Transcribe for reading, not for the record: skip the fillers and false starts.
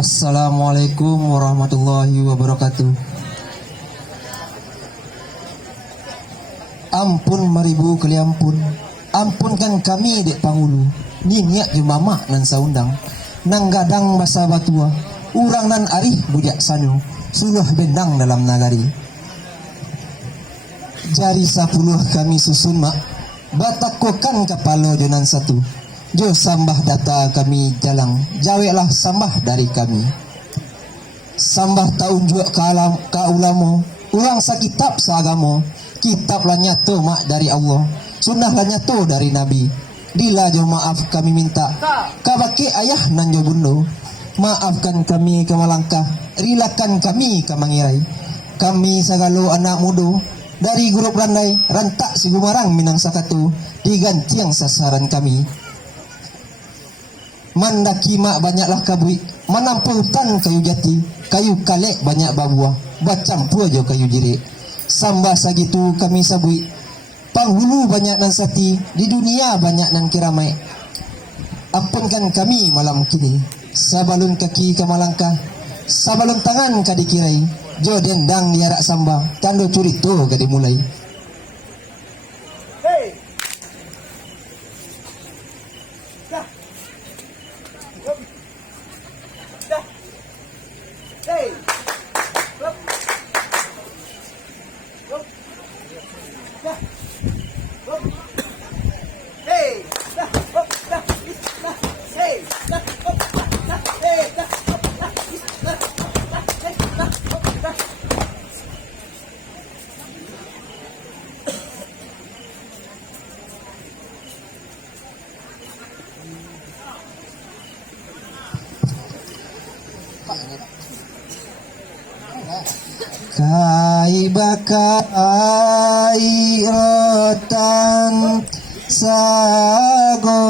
Assalamualaikum warahmatullahi wabarakatuh. Ampun maribu kali ampun, ampunkan kami dek pangulu. Ni niat je mamak nan saundang, nang gadang basa batua, urang nan arih bujak sanu, suluh bendang dalam nagari. Jari 10 kami susun mak, batakokan kepala jonan satu. Jo sambah data kami jalang, jaweklah sambah dari kami. Sambah taun jua ka ulamo, urang sakitab seagamo, kitab lah nyato mak dari Allah, sunnah lah nyato dari Nabi. Bila jo maaf kami minta, kabake ayah nan jo bundo, maafkan kami kemalangkah, rilakan kami ke mangirai. Kami sagalo anak mudo, dari grup randai, rantak si gumarang minang sakatu, diganti yang sasaran kami. Mandaki mak banyaklah kabui, manampu hutan kayu jati, kayu kalek banyak babuah, bacampu aja kayu jirik. Sambah sagitu kami sabui, panghulu banyak nan sati, di dunia banyak nan kiramai. Ampunkan kami malam kini, sabalun kaki ke malangkah, sabalun tangan ka dikirai, jo dendang niarak sambah, tando curito ka dimulai. Kai bakai rotan sago